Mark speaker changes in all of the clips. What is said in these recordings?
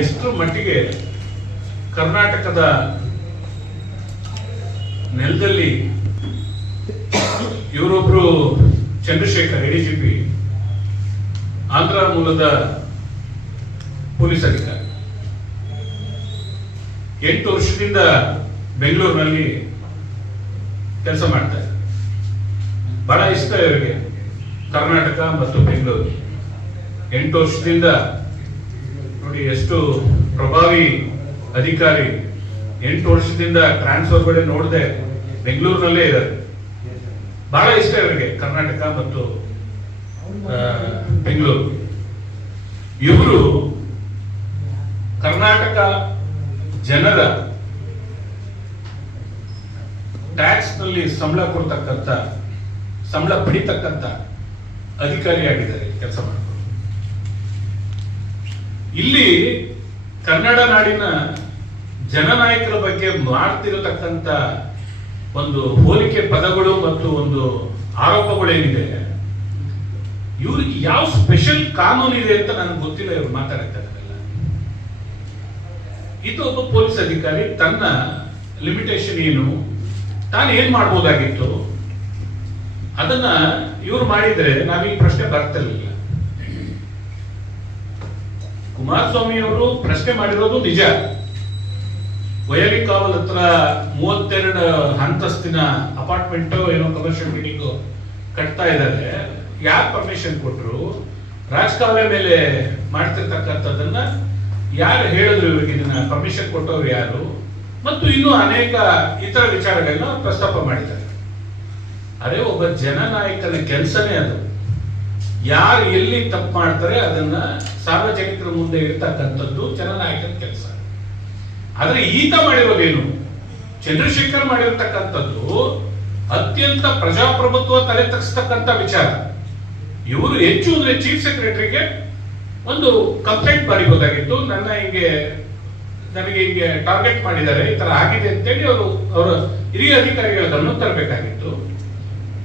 Speaker 1: ಎಷ್ಟರ ಮಟ್ಟಿಗೆ ಕರ್ನಾಟಕದ ನೆಲದಲ್ಲಿ ಇವರೊಬ್ರು ಚಂದ್ರಶೇಖರ್ ಎಡಿಜಿಪಿ ಆಂಧ್ರ ಮೂಲದ ಪೊಲೀಸ್ ಅಧಿಕಾರಿ. ಎಂಟು ವರ್ಷದಿಂದ ಬೆಂಗಳೂರಿನಲ್ಲಿ ಕೆಲಸ ಮಾಡ್ತಾರೆ ಬಹಳ ಇಷ್ಟ ಇವರಿಗೆ. ಕರ್ನಾಟಕ ಮತ್ತು ಬೆಂಗಳೂರು. ಎಂಟು ವರ್ಷದಿಂದ ನೋಡಿ, ಎಷ್ಟು ಪ್ರಭಾವಿ ಅಧಿಕಾರಿ. ಎಂಟು ವರ್ಷದಿಂದ ಟ್ರಾನ್ಸ್ಫರ್ ಕಡೆ ನೋಡದೆ ಬೆಂಗಳೂರಿನಲ್ಲೇ ಇದ್ದಾರೆ. ಬಹಳ ಇಷ್ಟ ಇವರಿಗೆ, ಕರ್ನಾಟಕ ಮತ್ತು ಬೆಂಗಳೂರು. ಇವರು ಕರ್ನಾಟಕ ಜನರ ಟ್ಯಾಕ್ಸ್ನಲ್ಲಿ ಸಂಬಳ ಕೊಡ್ತಕ್ಕಂಥ, ಸಂಬಳ ಪಡಿತಕ್ಕಂಥ ಅಧಿಕಾರಿಯಾಗಿದ್ದಾರೆ ಕೆಲಸ ಇಲ್ಲಿ ಕನ್ನಡ ನಾಡಿನ ಜನನಾಯಕರ ಬಗ್ಗೆ ಮಾಡ್ತಿರತಕ್ಕಂಥ ಒಂದು ಹೋಲಿಕೆ ಪದಗಳು ಮತ್ತು ಒಂದು ಆರೋಪಗಳೇನಿದೆ. ಇವ್ರಿಗೆ ಯಾವ ಸ್ಪೆಷಲ್ ಕಾನೂನು ಇದೆ ಅಂತ ನನಗೆ ಗೊತ್ತಿಲ್ಲ, ಇವ್ರು ಮಾತಾಡ್ತಾ ಇದು ಒಬ್ಬ ಪೊಲೀಸ್ ಅಧಿಕಾರಿ, ತನ್ನ ಲಿಮಿಟೇಷನ್ ಏನು, ತಾನು ಏನ್ ಮಾಡ್ಬೋದಾಗಿತ್ತು? ಅದನ್ನ ಇವ್ರು ಮಾಡಿದ್ರೆ ನಾವೀಗ ಪ್ರಶ್ನೆ ಬರ್ತಿರ್ಲಿಲ್ಲ ಅವರು ಪ್ರಶ್ನೆ ಮಾಡಿರೋದು ನಿಜ. ವಯಲಿ ಕಾವಲ್ ಹತ್ರ ಮೂವತ್ತೆರಡು ಅಂತಸ್ತಿನ ಅಪಾರ್ಟ್ಮೆಂಟ್ ಏನೋ ಕಮರ್ಷಿಯಲ್ ಬಿಲ್ಡಿಂಗ್ ಕಟ್ತಾ ಇದ್ದಾರೆ. ಯಾರು ಪರ್ಮಿಷನ್ ಕೊಟ್ರು? ರಾಜಕಾಲುವೆ ಮೇಲೆ ಮಾಡ್ತಿರ್ತಕ್ಕಂಥದ್ದನ್ನ ಯಾರು ಹೇಳಿದ್ರು ಇವರಿಗೆ ಇದನ್ನ? ಪರ್ಮಿಷನ್ ಕೊಟ್ಟವ್ರು ಯಾರು? ಮತ್ತು ಇನ್ನೂ ಅನೇಕ ಇತರ ವಿಚಾರಗಳನ್ನ ಪ್ರಸ್ತಾಪ ಮಾಡಿದ್ದಾರೆ. ಅದೇ ಒಬ್ಬ ಜನನಾಯಕನ ಕೆಲಸನೇ ಅದು. ಯಾರು ಎಲ್ಲಿ ತಪ್ಪು ಮಾಡ್ತಾರೆ ಅದನ್ನ ಸಾರ್ವಜನಿಕರ ಮುಂದೆ ಇರ್ತಕ್ಕಂಥದ್ದು ಜನನಾಯಕನ ಕೆಲಸ. ಆದ್ರೆ ಈತ ಮಾಡಿರೋದೇನು? ಚಂದ್ರಶೇಖರ್ ಮಾಡಿರ್ತಕ್ಕಂಥದ್ದು ಅತ್ಯಂತ ಪ್ರಜಾಪ್ರಭುತ್ವ ತಲೆ ತಗ್ಸ್ತಕ್ಕಂಥ ವಿಚಾರ. ಇವರು ಹೆಚ್ಚು ಅಂದ್ರೆ ಚೀಫ್ ಸೆಕ್ರೆಟರಿಗೆ ಒಂದು ಕಂಪ್ಲೇಂಟ್ ಬರೀಬಹುದಾಗಿತ್ತು ನನ್ನ ಹಿಂಗೆ, ನನಗೆ ಹಿಂಗೆ ಟಾರ್ಗೆಟ್ ಮಾಡಿದ್ದಾರೆ, ಈ ತರ ಆಗಿದೆ ಅಂತೇಳಿ ಅವರು, ಅವರ ಹಿರಿಯ ಅಧಿಕಾರಿಗಳ ತರಬೇಕಾಗಿತ್ತು.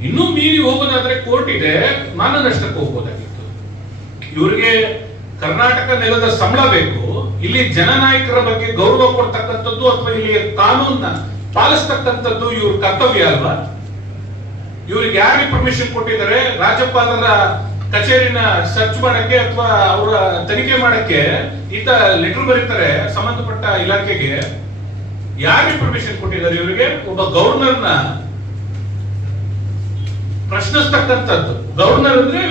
Speaker 1: ಇನ್ನೂ ಮೀರಿ ಹೋಗೋದಾದ್ರೆ ಕೋರ್ಟ್ ಇದೆ ಮಾನ ನಷ್ಟಕ್ಕೆ ಹೋಗ್ಬೋದಾಗಿತ್ತು. ಇವರಿಗೆ ಕರ್ನಾಟಕ ನೆಲದ ಸಂಬಳ ಬೇಕು, ಇಲ್ಲಿ ಜನನಾಯಕರ ಬಗ್ಗೆ ಗೌರವ ಕೊಡ್ತಕ್ಕಂಥದ್ದು ಅಥವಾ ಇಲ್ಲಿ ಕಾನೂನ್ನ ಪಾಲಿಸ್ತಕ್ಕಂಥದ್ದು ಇವ್ರ ಕರ್ತವ್ಯ ಅಲ್ವಾ? ಇವ್ರಿಗೆ ಯಾರಿಗೆ ಪರ್ಮಿಷನ್ ಕೊಟ್ಟಿದ್ದಾರೆ? ರಾಜ್ಯಪಾಲರ ಕಚೇರಿನ ಸರ್ಚ್ ಮಾಡಕ್ಕೆ ಅಥವಾ ಅವರ ತನಿಖೆ ಮಾಡಕ್ಕೆ ಈತ ಲೆಟರ್ ಬರೀತಾರೆ ಸಂಬಂಧಪಟ್ಟ ಇಲಾಖೆಗೆ. ಯಾರಿಗೆ ಪರ್ಮಿಷನ್ ಕೊಟ್ಟಿದ್ದಾರೆ ಇವರಿಗೆ? ಒಬ್ಬ ಗವರ್ನರ್ನ ಪ್ರಶ್ನಿಸ್ತಕ್ಕಂಥದ್ದು. ಗವರ್ನರ್ ಅಂದ್ರೆ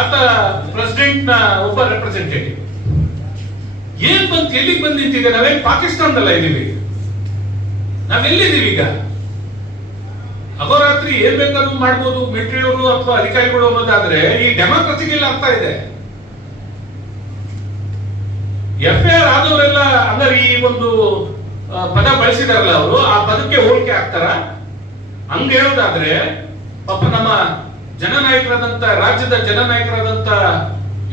Speaker 1: ಆತ ಪ್ರೆಸಿಡೆಂಟ್ನ ಒಬ್ಬ ರೆಪ್ರೆಸೆಂಟೇಟಿವ್ ಏನ್ ಬಂತು, ಎಲ್ಲಿಗೆ ಬಂದು ನಿಂತಿದೆ ನಾವೇನ್ ಪಾಕಿಸ್ತಾನದಲ್ಲ ಇದೀವಿ. ನಾವೆಲ್ಲಿದ್ದೀವಿ ಈಗ? ಅಹೋರಾತ್ರಿ ಏನ್ ಬೇಕಾದ್ರೂ ಮಾಡ್ಬೋದು, ಮಿಲಿಟರಿಯವರು ಅಥವಾ ಅಧಿಕಾರಿಗಳು ಅನ್ನೋದಾದ್ರೆ ಈ ಡೆಮಾಕ್ರಸಿಗೆಲ್ಲ ಆಗ್ತಾ ಇದೆ. ಎಫ್ ಐ ಆರ್ ಆದವರೆಲ್ಲ ಅಂದ್ರೆ ಈ ಒಂದು ಪದ ಬಳಸಿದಾರಲ್ಲ ಅವರು, ಆ ಪದಕ್ಕೆ ಹೋಲಿಕೆ ಆಗ್ತಾರ? ಹಂಗ ಹೇಳೋದಾದ್ರೆ ಪಾಪ ನಮ್ಮ ಜನನಾಯಕರಾದಂತ, ರಾಜ್ಯದ ಜನನಾಯಕರಾದಂತ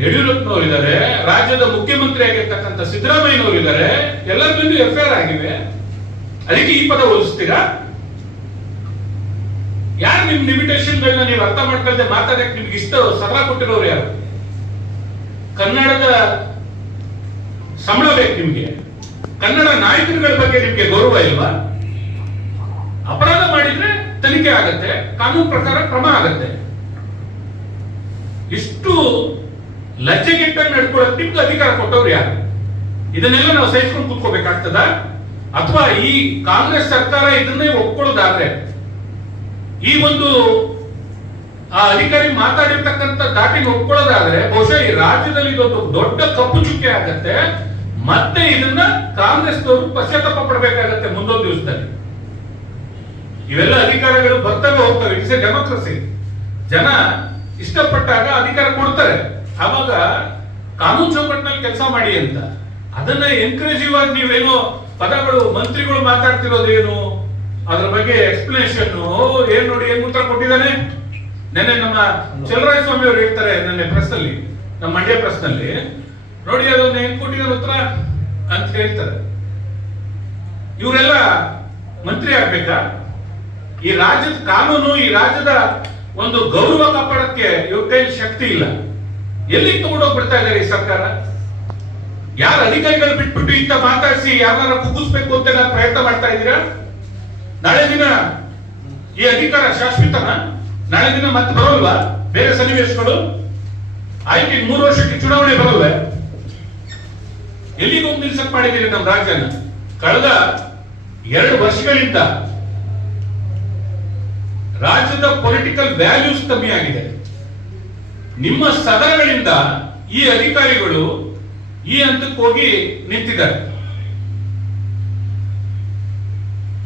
Speaker 1: ಯಡಿಯೂರಪ್ಪನವರು ಇದ್ದಾರೆ ರಾಜ್ಯದ ಮುಖ್ಯಮಂತ್ರಿ ಆಗಿರ್ತಕ್ಕಂಥ ಸಿದ್ದರಾಮಯ್ಯನವರು ಇದ್ದಾರೆ ಎಲ್ಲರ ಎಫ್ ಐ ಆಗಿವೆ. ಅದಕ್ಕೆ ಈ ಪದ ಓದಿಸ್ತೀರಾ ಯಾರು ನಿಮ್ ಲಿಮಿಟೇಷನ್ ಗಳನ್ನ ನೀವು ಅರ್ಥ ಮಾಡ್ಕೊಳ್ದೆ ಮಾತಾಡಕ್ಕೆ ನಿಮ್ಗೆ ಇಷ್ಟ ಸಲಹಾ ಕೊಟ್ಟಿರೋರು ಯಾರು? ಕನ್ನಡದ ಸಂಬಳ ಬೇಕು ನಿಮ್ಗೆ. ಕನ್ನಡ ನಾಯಕರುಗಳ ಬಗ್ಗೆ ನಿಮ್ಗೆ ಗೌರವ ಇಲ್ವಾ? ತನಿಖೆ ಆಗತ್ತೆ? ಕಾನೂನು ಪ್ರಕಾರ ಕ್ರಮ ಆಗತ್ತೆ. ಇಷ್ಟು ಲಜ್ಜೆಗೆಟ್ಟ ನಡ್ಕೊಳ್ಳೋಕೆ ನಿಮ್ಗೆ ಅಧಿಕಾರ ಕೊಟ್ಟವ್ರು ಯಾರು? ಇದನ್ನೆಲ್ಲ ನಾವು ಸಹಿಸ್ಕೊಂಡು ಕೂತ್ಕೋಬೇಕಾಗ್ತದ? ಅಥವಾ ಈ ಕಾಂಗ್ರೆಸ್ ಸರ್ಕಾರ ಇದನ್ನೇ ಒಪ್ಕೊಳ್ಳೋದಾದ್ರೆ, ಈ ಒಂದು, ಆ ಅಧಿಕಾರಿ ಮಾತಾಡಿರ್ತಕ್ಕಂಥ ದಾಟಿ ಒಪ್ಕೊಳ್ಳೋದಾದ್ರೆ, ಬಹುಶಃ ಈ ರಾಜ್ಯದಲ್ಲಿ ಇದೊಂದು ದೊಡ್ಡ ಕಪ್ಪು ಚುಕ್ಕೆ ಆಗತ್ತೆ, ಮತ್ತೆ ಇದನ್ನ ಕಾಂಗ್ರೆಸ್ನವರು ಪಶ್ಚಾತ್ತಾಪ ಪಡಬೇಕಾಗತ್ತೆ ಮುಂದೊಂದು ದಿವಸದಲ್ಲಿ. ಇವೆಲ್ಲ ಅಧಿಕಾರಗಳು ಬರ್ತವೆ, ಹೋಗ್ತವೆ. ಇಟ್ಸ್ ಎ ಡೆಮೋಕ್ರಸಿ ಜನ ಇಷ್ಟಪಟ್ಟಾಗ ಅಧಿಕಾರ ಕೊಡ್ತಾರೆ. ಆವಾಗ ಕಾನೂನು ಚೌಕಟ್ಟಿನಲ್ಲಿ ಕೆಲಸ ಮಾಡಿ ಅಂತ. ಅದನ್ನ ಎನ್ಕರೇಜಿವ್ ಆಗಿ ನೀವೇನೋ ಪದಗಳು, ಮಂತ್ರಿಗಳು ಮಾತಾಡ್ತಿರೋದೇನು? ಅದ್ರ ಬಗ್ಗೆ ಎಕ್ಸ್ಪ್ಲನೇಷನ್ ಏನ್ ನೋಡಿ, ಏನ್ ಉತ್ತರ ಕೊಟ್ಟಿದ್ದಾನೆ? ನೆನ್ನೆ ನಮ್ಮ ಚಲರಾಯ ಸ್ವಾಮಿ ಅವರು ಹೇಳ್ತಾರೆ ನೆನ್ನೆ ಪ್ರೆಸ್ ಅಲ್ಲಿ, ನಮ್ಮ ಮಂಡ್ಯ ಪ್ರೆಸ್ನಲ್ಲಿ. ನೋಡಿ ಅದನ್ನ ಏನ್ ಕೊಟ್ಟಿದ್ದಾರೆ ಉತ್ತರ ಅಂತ ಹೇಳ್ತಾರೆ. ಇವರೆಲ್ಲ ಮಂತ್ರಿ ಆಗ್ಬೇಕಾ? ಈ ರಾಜ್ಯದ ಕಾನೂನು, ಈ ರಾಜ್ಯದ ಒಂದು ಗೌರವ ಕಾಪಾಡಕ್ಕೆ ಇವ್ರ ಶಕ್ತಿ ಇಲ್ಲ. ಎಲ್ಲಿಗೆ ತಗೊಂಡೋಗ್ಬಿಡ್ತಾ ಇದ್ದಾರೆ ಈ ಸರ್ಕಾರ? ಯಾರ ಅಧಿಕಾರಿಗಳು ಬಿಟ್ಬಿಟ್ಟು ಇಂತ ಮಾತಾಡಿಸಿ ಯಾರ ಕುಗ್ಗಿಸ್ಬೇಕು ಅಂತ ಪ್ರಯತ್ನ ಮಾಡ್ತಾ ಇದ್ದೀರಾ? ನಾಳೆ ದಿನ ಈ ಅಧಿಕಾರ ಶಾಶ್ವತನ? ನಾಳೆ ದಿನ ಮತ್ತೆ ಬರೋಲ್ವಾ? ಬೇರೆ ಸನ್ನಿವೇಶಗಳು? ಆಯ್ಕೆ ಮೂರು ವರ್ಷಕ್ಕೆ ಚುನಾವಣೆ ಬರಲ್ವೇ? ಎಲ್ಲಿಗೆ ನಿಲ್ಸಕ್ ಮಾಡಿದ್ದೀರಿ ನಮ್ಮ ರಾಜ್ಯನ? ಕಳೆದ ಎರಡು ವರ್ಷಗಳಿಂದ ರಾಜ್ಯದ ಪೊಲಿಟಿಕಲ್ ವ್ಯಾಲ್ಯೂಸ್ ಕಮ್ಮಿ ಆಗಿದೆ. ನಿಮ್ಮ ಸದನಗಳಿಂದ ಈ ಅಧಿಕಾರಿಗಳು ಈ ಹಂತಕ್ಕೆ ಹೋಗಿ ನಿಂತಿದ್ದಾರೆ.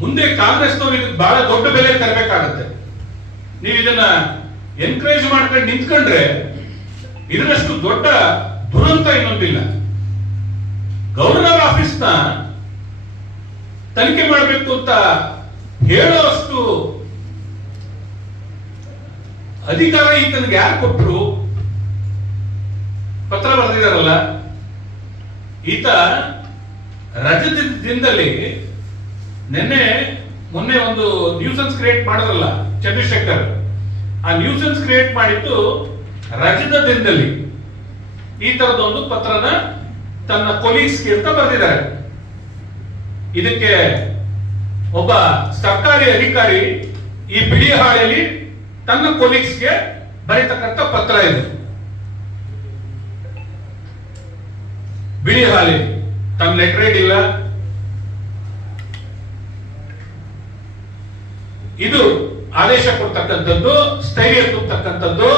Speaker 1: ಮುಂದೆ ಕಾಂಗ್ರೆಸ್ನವರು ಬಹಳ ದೊಡ್ಡ ಬೆಲೆ ತರಬೇಕಾಗತ್ತೆ. ನೀವು ಇದನ್ನ ಎನ್ಕರೇಜ್ ಮಾಡ್ಕೊಂಡು ನಿಂತ್ಕೊಂಡ್ರೆ ಇದರಷ್ಟು ದೊಡ್ಡ ದುರಂತ ಇನ್ನೊಂದಿಲ್ಲ. ಗವರ್ನರ್ ಆಫೀಸ್ನ ತನಿಖೆ ಮಾಡಬೇಕು ಅಂತ ಹೇಳೋಷ್ಟು ಅಧಿಕಾರ ಈತನಿಗೆ ಯಾರು ಕೊಟ್ಟರು ಪತ್ರ ಬರೆದಿದಾರಲ್ಲ ಈತ ರಜದ ದಿನದಲ್ಲಿ ನಿನ್ನೆ ಮೊನ್ನೆ ಒಂದು ನ್ಯೂಸನ್ಸ್ ಕ್ರಿಯೇಟ್ ಮಾಡಿದ್ರಲ್ಲ, ಚಂದ್ರಶೇಖರ್. ಆ ನ್ಯೂಸನ್ಸ್ ಕ್ರಿಯೇಟ್ ಮಾಡಿದ್ದು ರಜದ ದಿನದಲ್ಲಿ. ಈ ತರದೊಂದು ಪತ್ರನ ತನ್ನ ಕೊಲೀಗ್ಸ್ಗೆ ಅಂತ ಬರೆದಿದ್ದಾರೆ. ಇದಕ್ಕೆ ಒಬ್ಬ ಸರ್ಕಾರಿ ಅಧಿಕಾರಿ ಈ ಬಿಳಿ ಹಾಳೆಯಲ್ಲಿ ತನ್ನ ಕೊಲೀಗ್ಸ್ಗೆ ಬರೀತಕ್ಕಂಥ ಪತ್ರ ಇದು. ಬಿಳಿ ಹಾಲಿ ತಮ್ಮ ಲೆಟ್ರೇಟ್ ಇಲ್ಲ. ಇದು ಆದೇಶ ಕೊಡ್ತಕ್ಕಂಥದ್ದು, ಸ್ಥೈರ್ಯ ತುಂಬತಕ್ಕಂಥದ್ದು.